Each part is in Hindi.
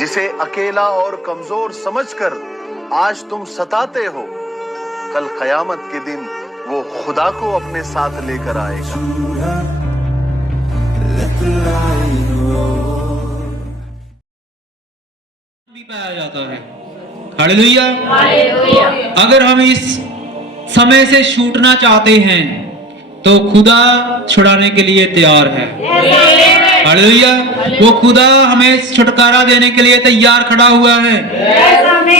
जिसे अकेला और कमजोर समझकर आज तुम सताते हो, कल कयामत के दिन वो खुदा को अपने साथ लेकर आएगा। भी पाया जाता है। हालेलुया। अगर हम इस समय से छूटना चाहते हैं तो खुदा छुड़ाने के लिए तैयार है। हालेलुया। वो खुदा हमें छुटकारा देने के लिए तैयार खड़ा हुआ है।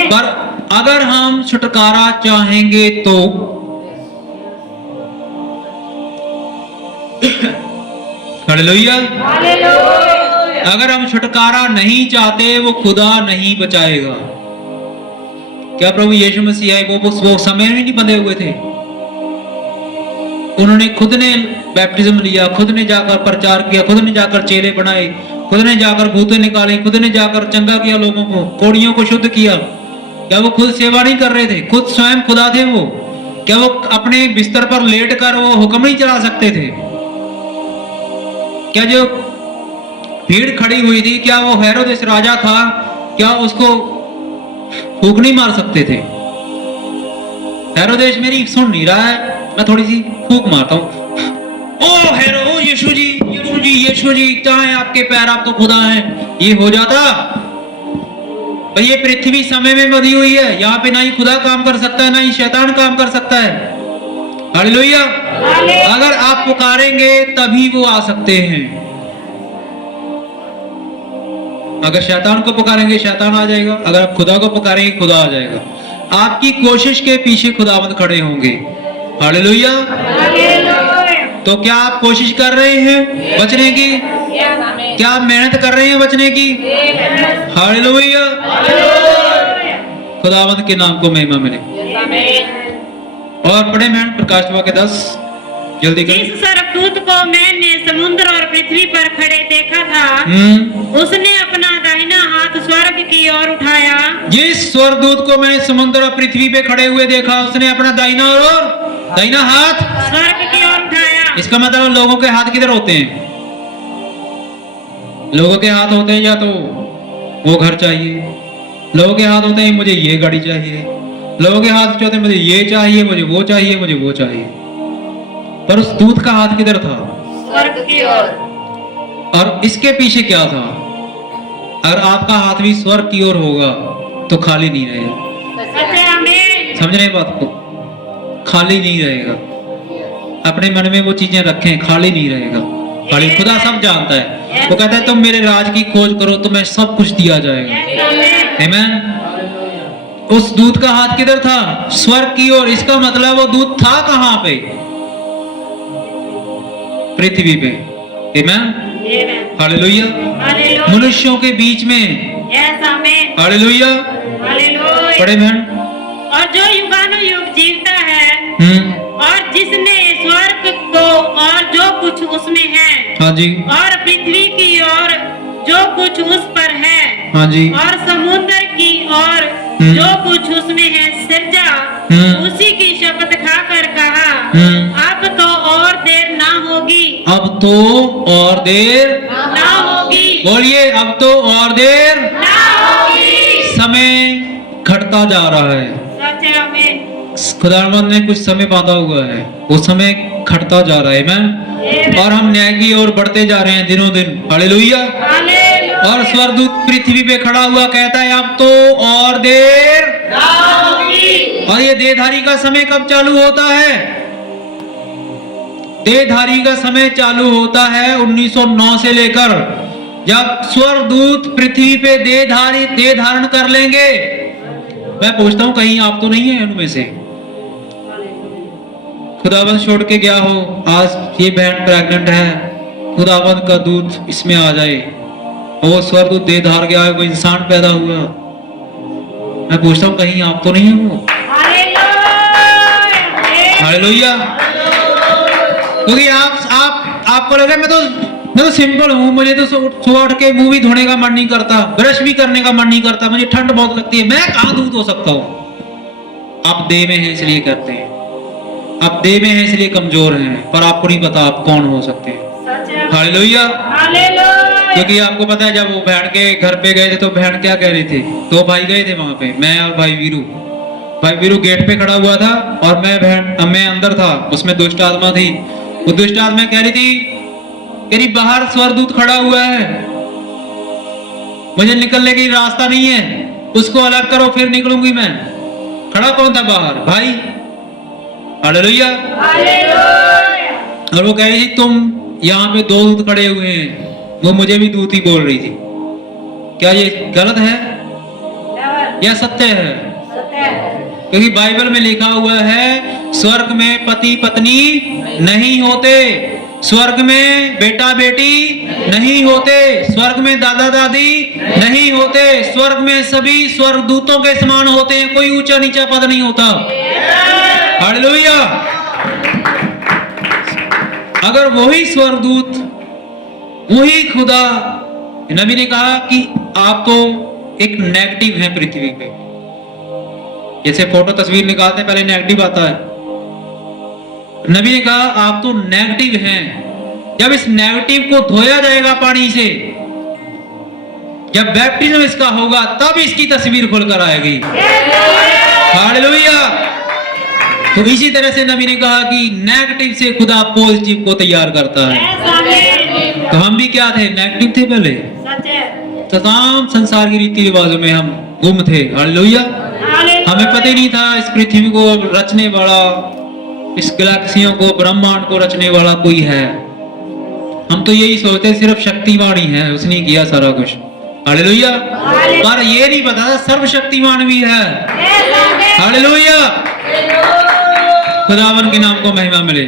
पर अगर हम छुटकारा चाहेंगे तो हालेलुया। अगर हम छुटकारा नहीं चाहते वो खुदा नहीं बचाएगा। क्या प्रभु यीशु मसीह वो समय में नहीं बंधे हुए थे? उन्होंने खुद ने बैप्टिज्म लिया, खुद ने जाकर प्रचार किया, खुद ने जाकर चेले बनाए, खुद ने जाकर भूतें निकाली, खुद ने जाकर चंगा किया लोगों को, कोड़ियों को शुद्ध किया। क्या वो खुद सेवा नहीं कर रहे थे? खुद स्वयं खुदा थे वो? क्या वो अपने बिस्तर पर लेट कर वो हुक्म नहीं चला सकते थे? क्या जो भीड़ खड़ी हुई थी, क्या वो हेरोदेस राजा था, क्या उसको फूंक नहीं मार सकते थे? हेरोदेस मेरी सुन नहीं रहा है, मैं थोड़ी सी फूंक मारता हूँ। ओ हेरो, यीशु जी, यीशु जी, यीशु जी, चाहे आपके पैर, आप तो खुदा हैं। ये हो जाता भाई, ये पृथ्वी समय में बधी हुई है, यहाँ पे ना ही खुदा काम कर सकता है, ना ही शैतान काम कर सकता है। हालेलुया। अगर आप पुकारेंगे तभी वो आ सकते हैं। अगर शैतान को पुकारेंगे शैतान आ जाएगा, अगर आप खुदा को पुकारेंगे खुदा आ जाएगा। आपकी कोशिश के पीछे खुदावंद खड़े होंगे। हालेलुया। तो क्या आप कोशिश कर रहे हैं बचने की? क्या आप मेहनत कर रहे हैं बचने की? हालेलुया। खुदावंद के नाम को महिमा मिले। और पढ़े मैन प्रकाश वाक्य 10 जल्दी कर। जिस स्वर्गदूत को मैंने समुद्र और पृथ्वी पर खड़े देखा था, उसने अपना दाहिना हाथ स्वर्ग की ओर उठाया। जिस स्वर्गदूत को मैंने समुद्र और पृथ्वी पे खड़े हुए देखा, उसने अपना दाहिना हाथ स्वर्ग की ओर उठाया। इसका मतलब लोगों के हाथ किधर होते हैं? लोगों के हाथ होते हैं या तो वो घर चाहिए, लोगों के हाथ होते हैं मुझे ये गाड़ी चाहिए, लोगों के हाथ होते हैं मुझे ये चाहिए, मुझे वो चाहिए, मुझे वो चाहिए। पर उस दूत का हाथ किधर था? स्वर्ग की ओर। और इसके पीछे क्या था? अगर आपका हाथ भी स्वर्ग की ओर होगा तो खाली नहीं रहेगा। समझ रहे हैं बात को? खाली नहीं रहेगा। अपने मन में वो चीजें रखें, खाली नहीं रहेगा। खाली खुदा सब जानता है। वो कहता है तुम मेरे राज की खोज करो, तुम्हें सब कुछ दिया जाएगा। आमीन। उस दूत का हाथ किधर था? स्वर्ग की ओर। इसका मतलब वो दूत था कहां पे? पृथ्वी पे। आमीन। हालेलुया। मनुष्यों के बीच में। हालेलुया। पढ़े मैन। और जो युगानुयुग जीवता है, और जिसने स्वर्ग को और जो कुछ उसमें है, हाँ जी, और पृथ्वी की और जो कुछ उस पर है, हाँ जी, और समुद्र की और जो कुछ उसमें है सिरजा, उसी की शपथ खाकर कहा, अब तो और देर ना होगी। अब तो और देर ना होगी। बोलिए, अब तो और देर ना होगी। समय घटता जा रहा है। खुदावंद ने कुछ समय बांधा हुआ है, वो समय घटता जा रहा है। मैं और हम न्याय की ओर बढ़ते जा रहे हैं दिनों दिन। हालेलुया। और स्वर्गदूत पृथ्वी पे खड़ा हुआ कहता है अब तो और देर ना होगी। और ये देहधारी का समय कब चालू होता है? देहधारी का समय चालू होता है 1909 से लेकर, जब स्वर्गदूत पृथ्वी पे देह धारण कर लेंगे। मैं पूछता हूं कहीं आप तो नहीं है उनमें से? खुदावंद छोड़ के गया हो, आज ये बहन प्रेग्नेंट है, खुदावंद का दूत इसमें आ जाए और वो स्वर्गदूत देह धार गया है, कोई इंसान पैदा हुआ। मैं पूछता हूं कहीं आप तो नहीं है वो? हालेलुया। क्योंकि आपको लगा मैं तो सिंपल हूँ, मुझे तो सुबह उठ के मुंह भी धोने का मन नहीं करता, ब्रश भी करने का मन नहीं करता, मुझे ठंड बहुत लगती है, मैं कहाँ दूध हो सकता हूँ? आप देह में हैं इसलिए करते हैं, आप देह में हैं इसलिए कमजोर हैं, पर आपको नहीं पता आप कौन हो सकते हैं। हालेलुया। क्योंकि आपको पता है जब वो बहन के घर पे गए थे तो बहन क्या कह रही थी, दो भाई गए थे वहां पे, मैं और भाई वीरू गेट पे खड़ा हुआ था और मैं अंदर था, उसमें दुष्ट आत्मा थी। वो दुष्ट आत्मा कह रही थी, कह रही बाहर स्वर्गदूत खड़ा हुआ है, मुझे निकलने की रास्ता नहीं है, उसको अलग करो फिर निकलूंगी मैं। खड़ा कौन था बाहर? भाई। हालेलुया। और वो कह रही थी तुम यहाँ पे दो दूत खड़े हुए हैं, वो मुझे भी दूत ही बोल रही थी। क्या ये गलत है या सत्य है? क्योंकि बाइबल में लिखा हुआ है स्वर्ग में पति पत्नी नहीं होते, स्वर्ग में बेटा बेटी नहीं होते, स्वर्ग में दादा दादी नहीं होते, स्वर्ग में सभी स्वर्गदूतों के समान होते हैं, कोई ऊंचा नीचा पद नहीं होता। हालेलुया। अगर वही स्वर्गदूत, वही खुदा, नबी ने कहा कि आप तो एक नेगेटिव है पृथ्वी पे, जैसे फोटो तस्वीर निकालते हैं पहले नेगेटिव आता है, नबी ने कहा आप तो नेगेटिव हैं। जब इस नेगेटिव को धोया जाएगा पानी से, जब बैप्टिज्म इसका होगा, तब इसकी तस्वीर खुलकर आएगी। हालेलुया। तो इसी तरह से नबी ने कहा कि नेगेटिव से खुदा पॉजिटिव को तैयार करता है। तो हम भी क्या थे? नेगेटिव थे पहले, तमाम संसार की रीति रिवाजों में हम गुम थे। हालेलुया। हमें पता ही नहीं था इस पृथ्वी को रचने वाला, इस गैलेक्सियों को, ब्रह्मांड को रचने वाला कोई है। हम तो यही सोचते सिर्फ शक्तिमान ही है, उसने किया सारा कुछ। हालेलुया। पर ये नहीं पता था सर्वशक्तिमान भी है। हालेलुया। खुदावन के नाम को महिमा मिले,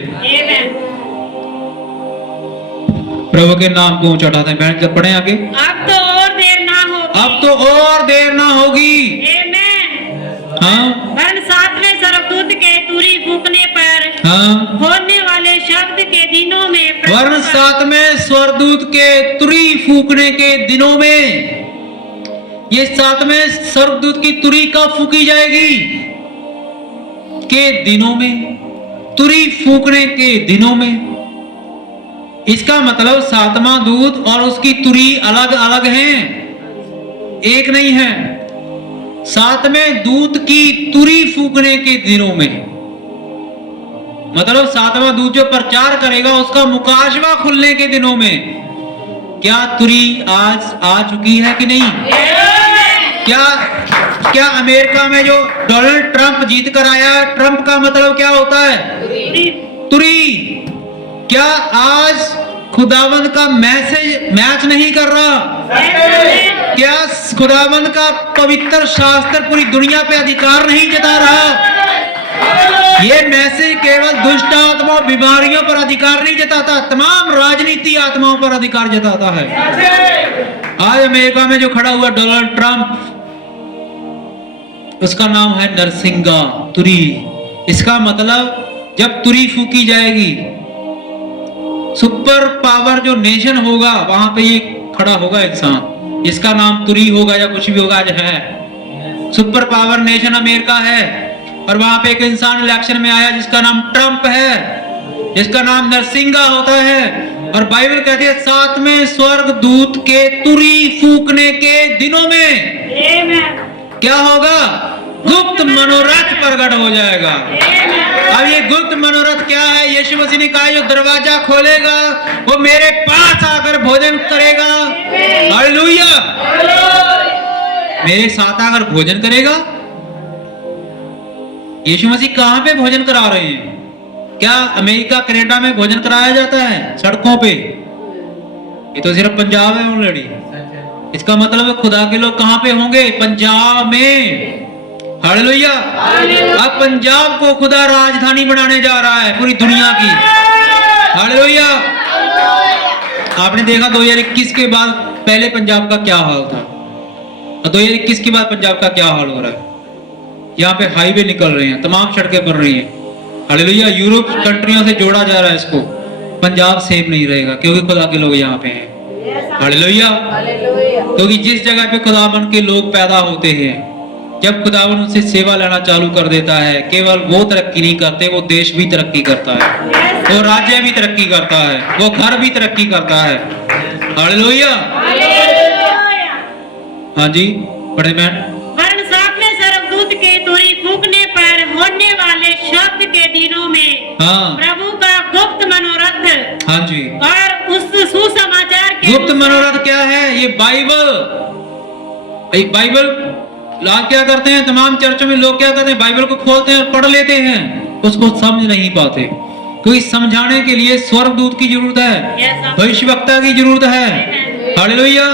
प्रभु के नाम को ऊंचा उठाते हैं। बहन जब पढ़े आगे, अब तो और देर ना होगी, अब तो और देर ना होगी। हाँ, वरन सातवें स्वर्गदूत के तुरी फूंकने पर हाँ, होने वाले शब्द के दिनों में, वरन सातवें स्वर्गदूत के तुरी फूंकने के दिनों में, ये सातवें स्वर्गदूत की तुरी कब फूंकी जाएगी? के दिनों में, तुरी फूंकने के दिनों में। इसका मतलब सातवां दूत और उसकी तुरी अलग अलग हैं, एक नहीं है। सातवें दूत की तुरी फूंकने के दिनों में, मतलब सातवां दूत जो प्रचार करेगा उसका मुकाशवा खुलने के दिनों में। क्या तुरी आज आ चुकी है कि नहीं? क्या अमेरिका में जो डोनाल्ड ट्रंप जीत कर आया, ट्रंप का मतलब क्या होता है? तुरी। क्या आज खुदावंद का मैच नहीं कर रहा? क्या खुदावंद का पवित्र शास्त्र पूरी दुनिया पे अधिकार नहीं जता रहा? ये मैसेज केवल दुष्ट आत्माओं, बीमारियों पर अधिकार नहीं जताता, तमाम राजनीति आत्माओं पर अधिकार जताता है। आज अमेरिका में जो खड़ा हुआ डोनाल्ड ट्रंप, उसका नाम है नरसिंगा, तुरी। इसका मतलब जब तुरी फूकी जाएगी, सुपर पावर जो नेशन होगा, वहां पे ये खड़ा होगा इंसान, इसका नाम तुरी होगा या कुछ भी होगा। आज है सुपर पावर नेशन अमेरिका है, और वहां पे एक इंसान इलेक्शन में आया जिसका नाम ट्रंप है, जिसका नाम नरसिंगा होता है। और बाइबल कहती है सातवें स्वर्गदूत के तुरी फूकने के दिनों में क्या होगा? गुप्त मनोरथ प्रकट हो जाएगा। अब ये गुप्त मनोरथ क्या है? यीशु मसीह ने कहा जो दरवाजा खोलेगा वो मेरे पास आकर भोजन करेगा। हालेलुया। मेरे साथ आकर भोजन करेगा। यीशु मसीह कहां पे भोजन करा रहे हैं? क्या अमेरिका कनाडा में भोजन कराया जाता है सड़कों पे? ये तो सिर्फ पंजाब है ऑलरेडी। इसका मतलब खुदा के लोग कहां पे होंगे? पंजाब में। हालेलुया। अब पंजाब को खुदा राजधानी बनाने जा रहा है पूरी दुनिया की। हालेलुया। आपने देखा 2021 के बाद पहले पंजाब का क्या हाल था और 2021 के बाद पंजाब का क्या हाल हो रहा है। यहाँ पे हाईवे निकल रहे हैं, तमाम सड़कें बन रही हैं। हालेलुया। यूरोप कंट्रियों से जोड़ा जा रहा है इसको। पंजाब सेफ नहीं रहेगा क्योंकि खुदा के लोग यहाँ पे हैं। हालेलुया। क्योंकि जिस जगह पे खुदावन के लोग पैदा होते हैं, जब खुदावन उनसे सेवा लेना चालू कर देता है, केवल वो तरक्की नहीं करते, वो देश भी तरक्की करता है, वो राज्य भी तरक्की करता है, वो घर भी तरक्की करता है। हालेलुया। हाँ जी, पढ़े बहन। वरन सातवें स्वर्गदूत के तुरी फूंकने पर होने वाले शब्द के दिनों में हाँ प्रभु का गुप्त मनोरथ हाँ जी। और उस सुसमाचार के गुप्त मनोरथ क्या है? ये बाइबल। लोग क्या करते हैं, तमाम चर्चों में लोग क्या करते हैं, बाइबल को खोलते हैं और पढ़ लेते हैं, उसको समझ नहीं पाते, क्योंकि समझाने के लिए स्वर्गदूत की जरूरत है, भविष्यवक्ता की जरूरत है। हालेलुया।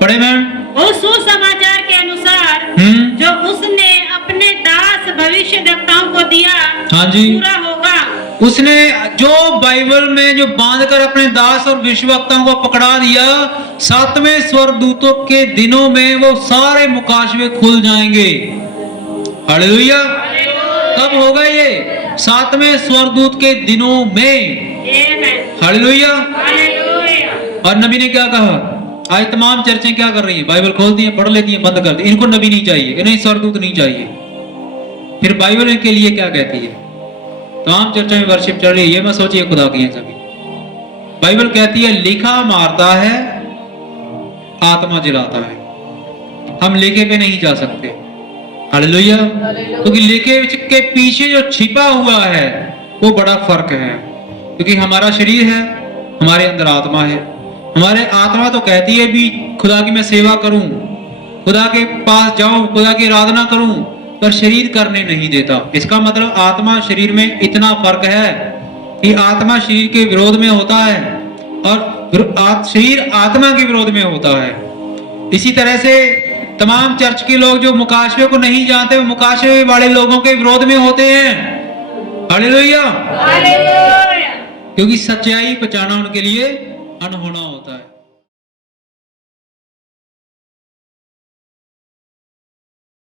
पढ़े मैम। उस सुसमाचार के अनुसार जो उसने अपने दास भविष्यद्वक्ताओं को दिया हाँ जी, पूरा होगा। उसने जो बाइबल में जो बांधकर अपने दास और भविष्यवक्ताओं को पकड़ा दिया, सातवें स्वर्गदूतों के दिनों में वो सारे मुकाशवे खुल जाएंगे। हालेलुया। कब होगा ये? सातवें स्वर्गदूत के दिनों में। हालेलुया। और नबी ने क्या कहा? आज तमाम चर्चें क्या कर रही हैं, बाइबल खोलती हैं, पढ़ लेती हैं, बंद कर दी। इनको नबी नहीं चाहिए, इन्हें स्वर्गदूत नहीं चाहिए। फिर बाइबल इनके लिए क्या कहती है? तमाम चर्चों में वर्शिप चल रही है, ये मत सोचिए खुदा की है सभी। बाइबल कहती है लिखा मारता है, आत्मा जलाता है। हम लेखे पे नहीं जा सकते। हालेलुया। क्योंकि लेखे के पीछे जो छिपा हुआ है वो बड़ा फर्क है, क्योंकि हमारा शरीर है, हमारे अंदर आत्मा है। हमारे आत्मा तो कहती है भी खुदा की मैं सेवा करूं, खुदा के पास जाऊं, खुदा की आराधना करूं, पर शरीर करने नहीं देता। इसका मतलब आत्मा शरीर में इतना फर्क है कि आत्मा शरीर के विरोध में होता है और शरीर आत्मा के विरोध में होता है। इसी तरह से तमाम चर्च के लोग जो मुकाशवे को नहीं जानते, वो मुकाशवे वाले लोगों के विरोध में होते हैं। हालेलुया। क्योंकि सच्चाई पहचाना उनके लिए अनहोना होता है।